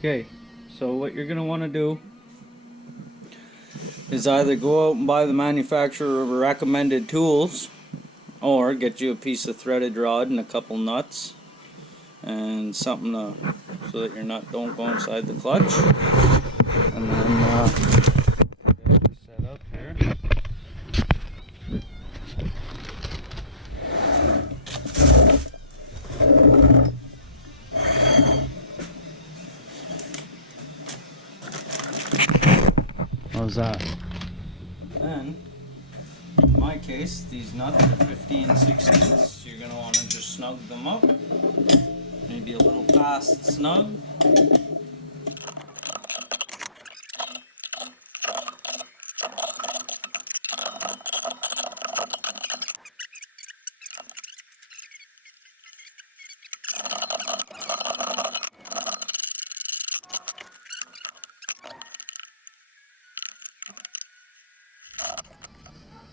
Okay, so what you're going to want to do is either go out and buy the manufacturer recommended tools, or get you a piece of threaded rod and a couple nuts and something so that your nut don't go inside the clutch. And then get this set up here. How's that? Then, in my case, these nuts are 15/16. You're going to want to just snug them up. Maybe a little fast snug.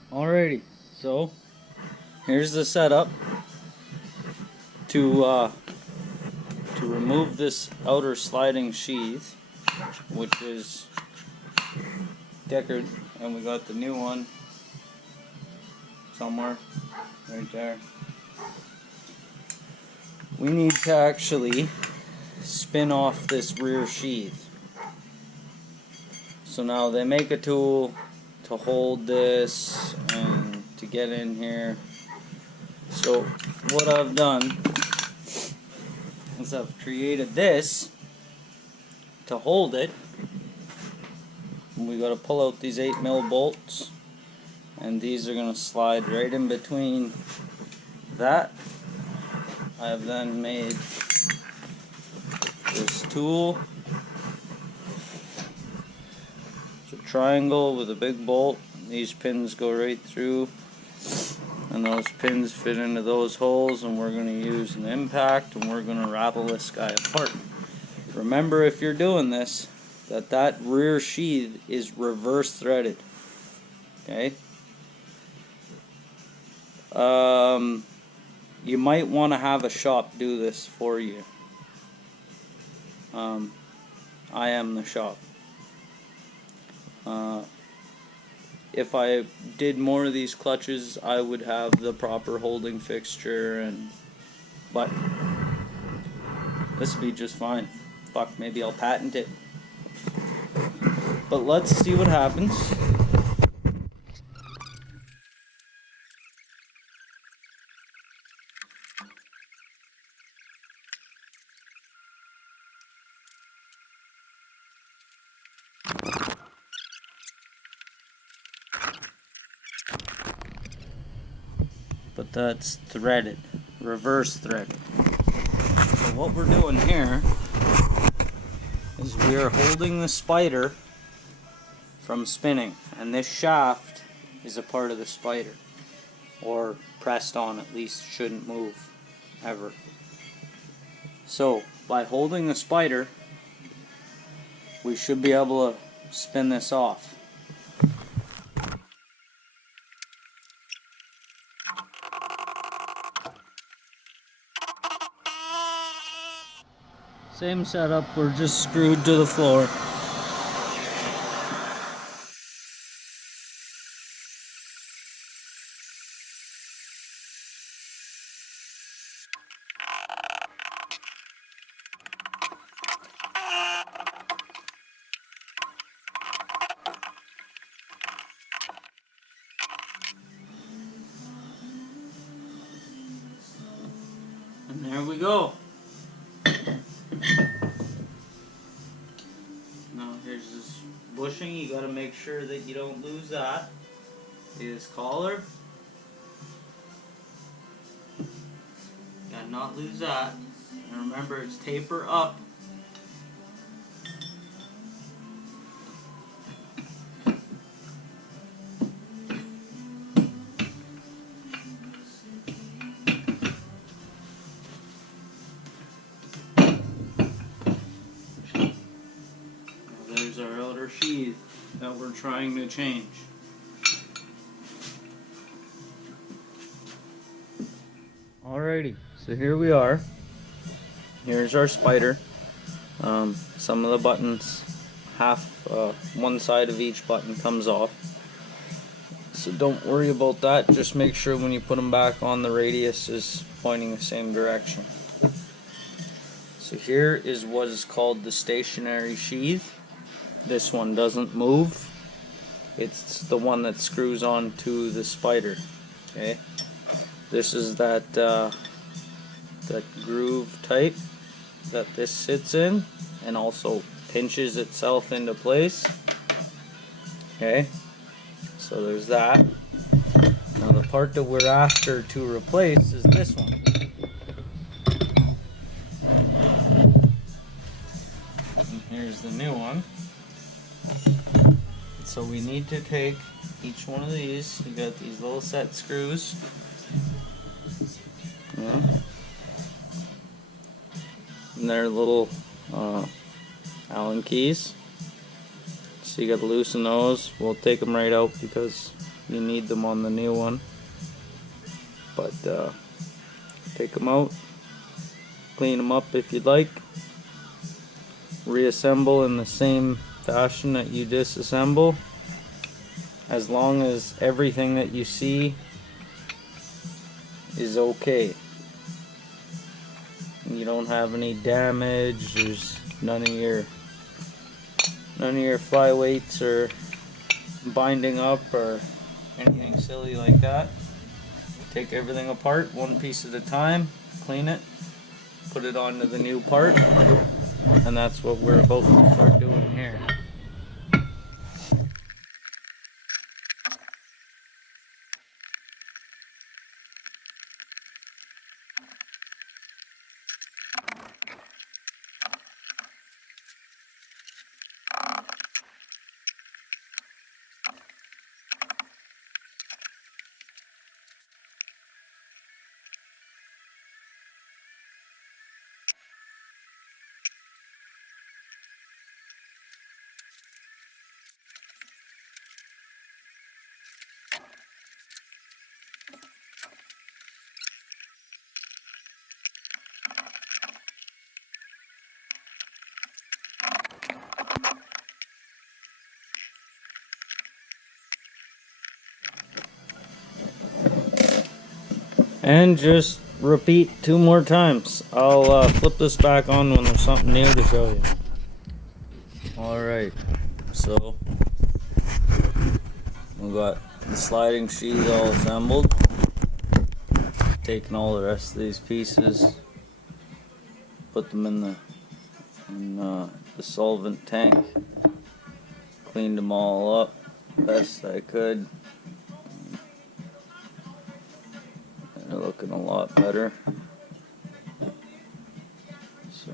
Alrighty, so here's the setup to remove this outer sliding sheath, which is Deckard, and we got the new one somewhere right there. We need to actually spin off this rear sheath. So now they make a tool to hold this and to get in here. So what I've done is I've created this to hold it. And we got to pull out these 8mm bolts, and these are going to slide right in between that. I have then made this tool. It's a triangle with a big bolt. These pins go right through, and those pins fit into those holes, and we're going to use an impact, and we're going to rattle this guy apart. Remember, if you're doing this, that rear sheath is reverse threaded. Okay? You might want to have a shop do this for you. I am the shop. If I did more of these clutches, I would have the proper holding fixture, but this would be just fine. Fuck, maybe I'll patent it. But let's see what happens. But that's threaded, reverse threaded. So what we're doing here is we are holding the spider from spinning, and this shaft is a part of the spider, or pressed on at least, shouldn't move ever. So by holding the spider, we should be able to spin this off. Same setup, we're just screwed to the floor. And there we go. Now here's this bushing. You got to make sure that you don't lose that. See this collar? Got to not lose that. And remember, it's taper up. There's our outer sheath that we're trying to change. Alrighty, so here we are. Here's our spider. Some of the buttons, one side of each button comes off. So don't worry about that. Just make sure when you put them back on, the radius is pointing the same direction. So here is what is called the stationary sheath. This one doesn't move. It's the one that screws onto the spider. Okay. This is that groove type that this sits in, and also pinches itself into place. Okay. So there's that. Now the part that we're after to replace is this one. And here's the new one. So we need to take each one of these. You got these little set screws. Yeah. And they're little Allen keys. So you got to loosen those. We'll take them right out because you need them on the new one. But take them out, clean them up if you'd like. Reassemble in the same fashion that you disassemble. As long as everything that you see is okay. You don't have any damage. There's none of your flyweights or binding up or anything silly like that. Take everything apart one piece at a time, clean it, put it onto the new part, and that's what we're about to start doing here. And just repeat 2 more times. I'll flip this back on when there's something new to show you. Alright, so we've got the sliding sheath all assembled. Taking all the rest of these pieces, put them in the solvent tank, cleaned them all up best I could. They're looking a lot better. So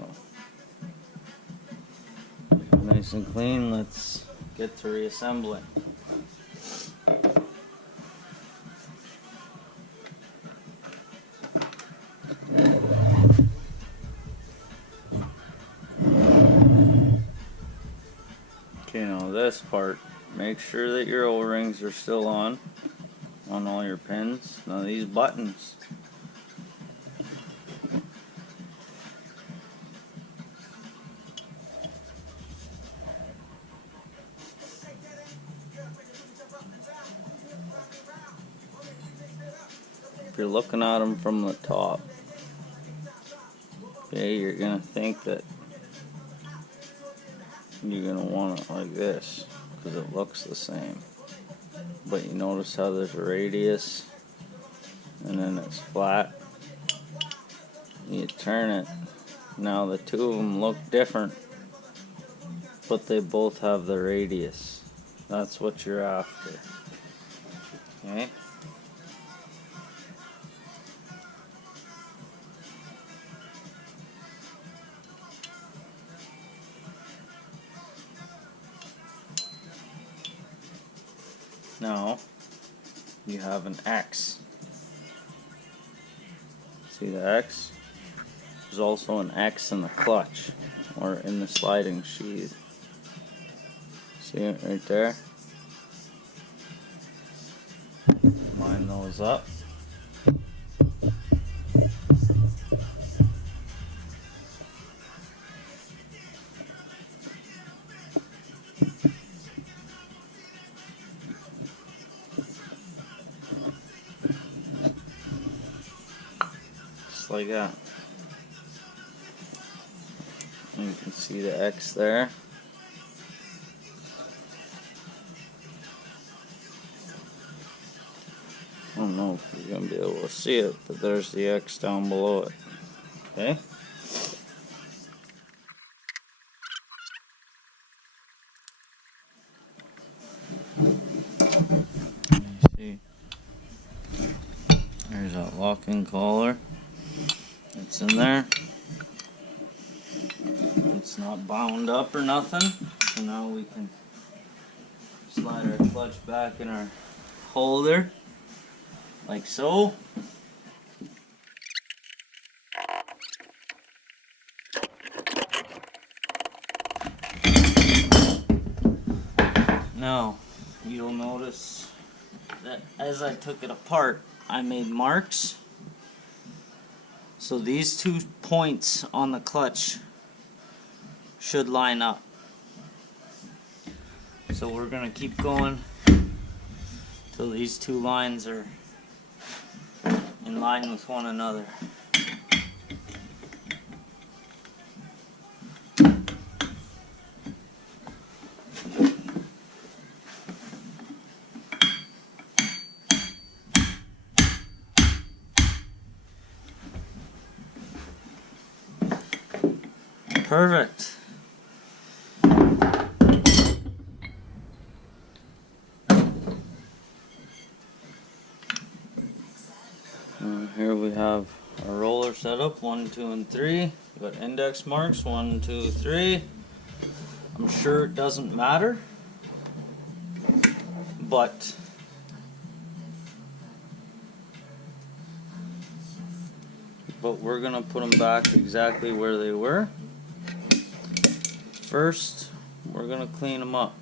nice and clean. Let's get to reassembling. Okay, now this part, make sure that your O-rings are still on all your pins. Now these buttons, if you're looking at them from the top, okay, you're gonna think that you're gonna want it like this because it looks the same. But you notice how there's a radius and then it's flat. You turn it. Now the two of them look different, but they both have the radius. That's what you're after. Okay? Now you have an X. See the X? There's also an X in the clutch or in the sliding sheath. See it right there? Line those up. like that. And you can see the X there. I don't know if you're going to be able to see it, but there's the X down below it. Okay? See, there's that locking collar. It's in there. It's not bound up or nothing. So now we can slide our clutch back in our holder, like so. Now, you'll notice that as I took it apart, I made marks. So these 2 points on the clutch should line up. So we're going to keep going till these 2 lines are in line with one another. Perfect. Here we have our roller setup, 1, 2, and 3. We've got index marks, 1, 2, 3. I'm sure it doesn't matter, but we're gonna put them back exactly where they were. First, we're gonna clean them up.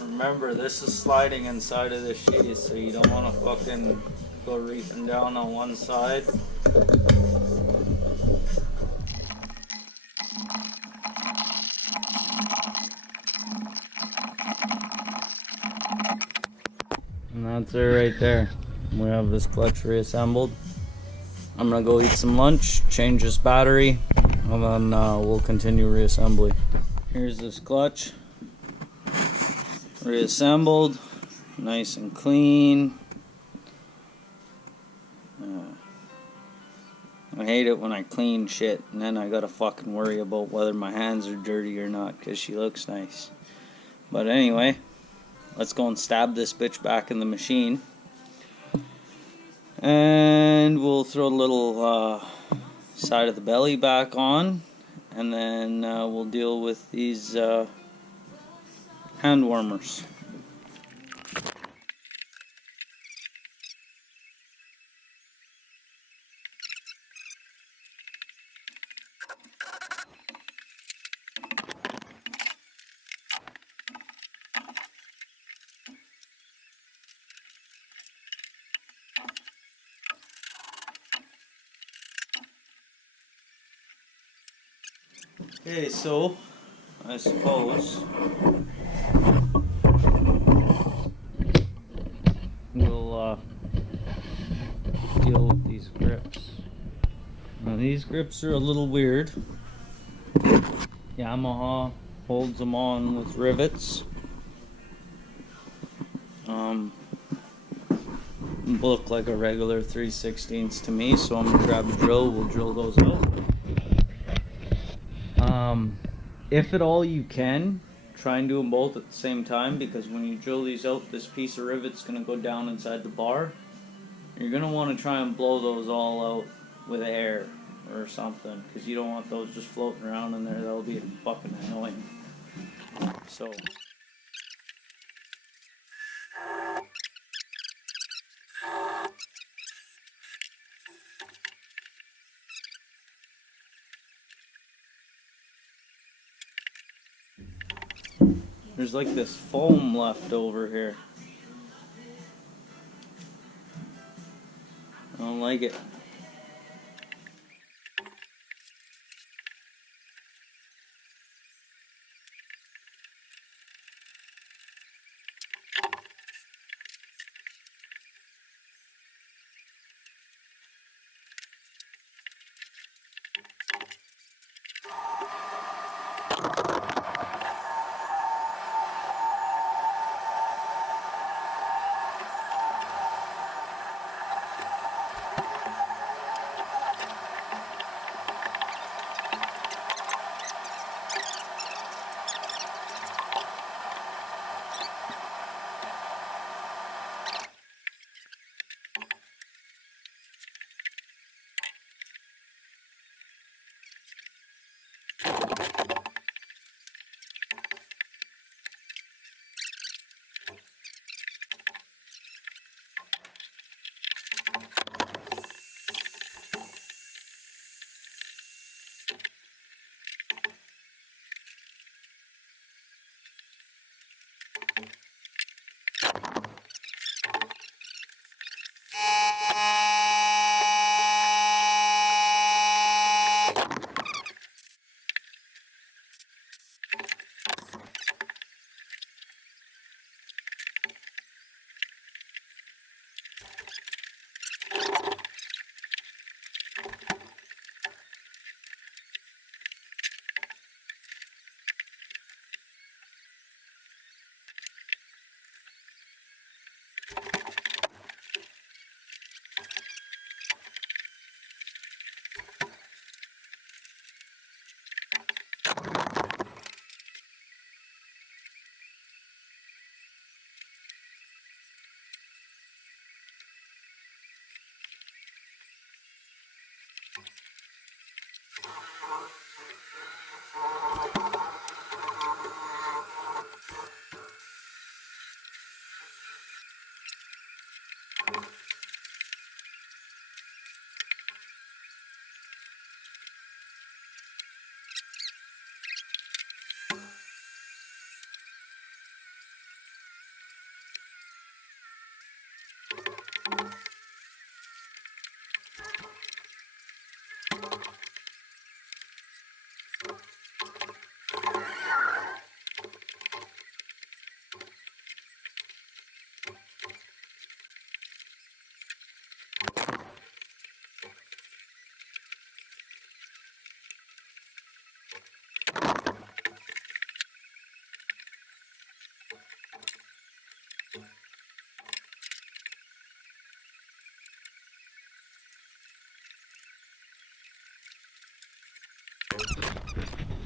Remember, this is sliding inside of the sheet, so you don't want to fucking go reefing down on one side. And that's it right there. We have this clutch reassembled. I'm gonna go eat some lunch, change this battery, and then we'll continue reassembly. Here's this clutch. Reassembled, nice and clean. I hate it when I clean shit and then I gotta fucking worry about whether my hands are dirty or not, because she looks nice. But anyway, let's go and stab this bitch back in the machine. And we'll throw a little side of the belly back on, and then we'll deal with these hand warmers. Okay, so I suppose Now these grips are a little weird. Yamaha holds them on with rivets. Look like a regular 3/16 to me, so I'm gonna grab a drill. We'll drill those out. If at all you can, try and do them both at the same time, because when you drill these out, this piece of rivet's gonna go down inside the bar. You're gonna want to try and blow those all out with air or something, because you don't want those just floating around in there. That'll be fucking annoying. So. There's like this foam left over here. I don't like it.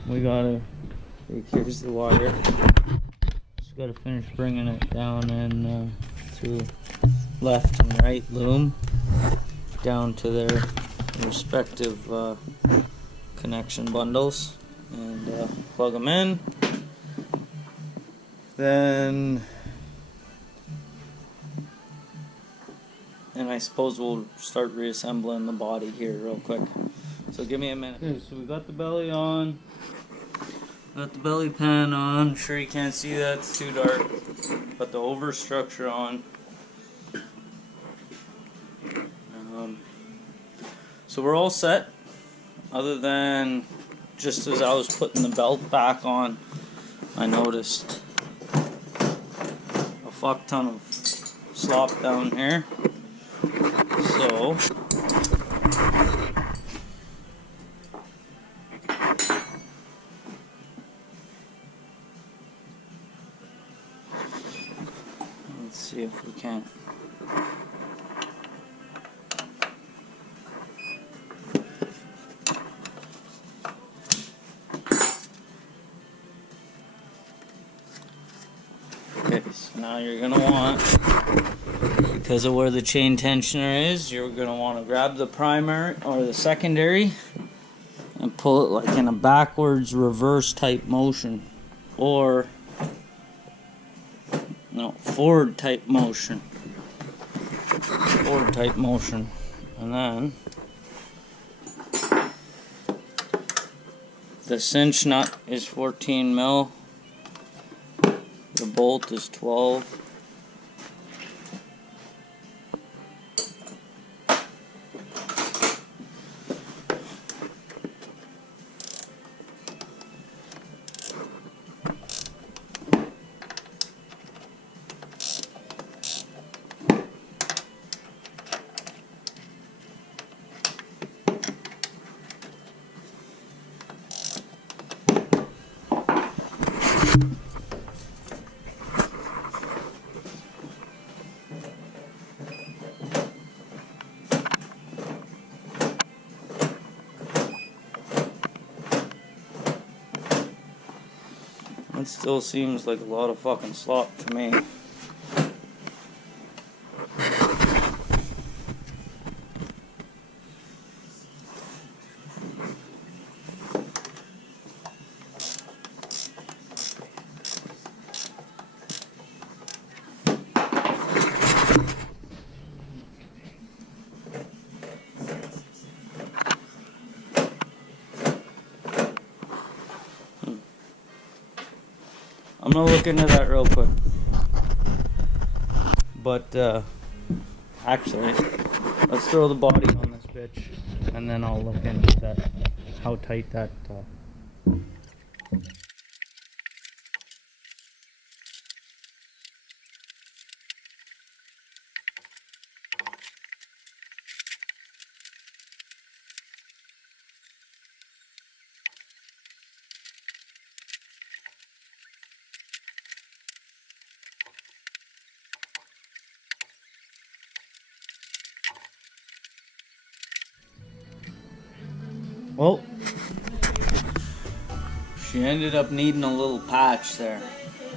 We gotta, here's the wire. Just gotta finish bringing it down and through left and right loom down to their respective connection bundles and plug them in. Then, and I suppose we'll start reassembling the body here real quick. So give me a minute. Okay, so we got the belly on. Got the belly pan on. I'm sure you can't see that, it's too dark. Got the overstructure on. So we're all set, other than just as I was putting the belt back on, I noticed a fuck ton of slop down here. So if we can. Okay, so now you're gonna want, because of where the chain tensioner is, you're gonna want to grab the primary or the secondary and pull it like in a backwards reverse type motion, or no, forward type motion. Forward type motion. And then the cinch nut is 14 mil. The bolt is 12. It still seems like a lot of fucking slop to me. I'm gonna look into that real quick. But actually, let's throw the body on this bitch, and then I'll look into that, how tight that. Well, she ended up needing a little patch there.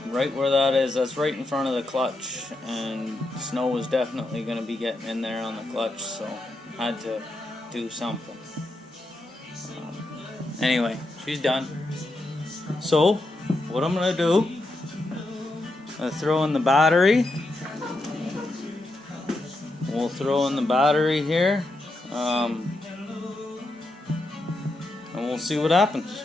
Right where that is, that's right in front of the clutch, and snow was definitely going to be getting in there on the clutch, so I had to do something. Anyway, she's done. So, what I'm going to do, I'm going to throw in the battery. We'll throw in the battery here. And we'll see what happens.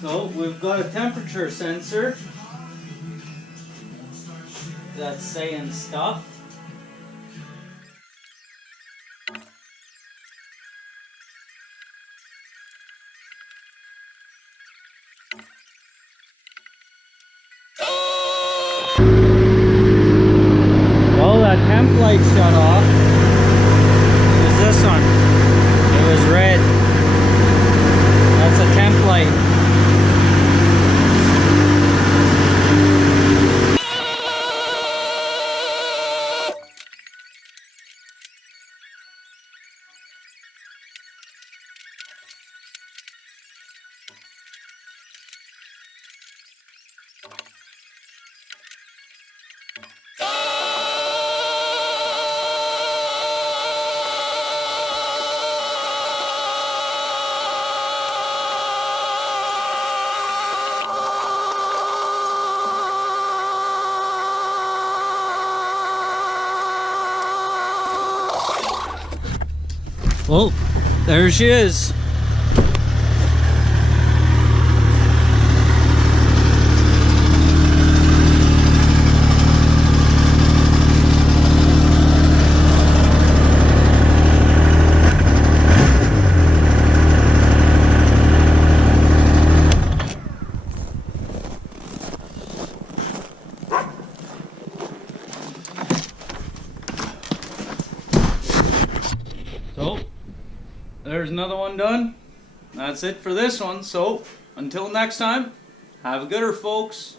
So we've got a temperature sensor that's saying stuff. Well, that temp light shut off. It was this one. It was red. That's a temp light. Well, there she is. So, there's another one done. That's it for this one. So, until next time, have a gooder, folks.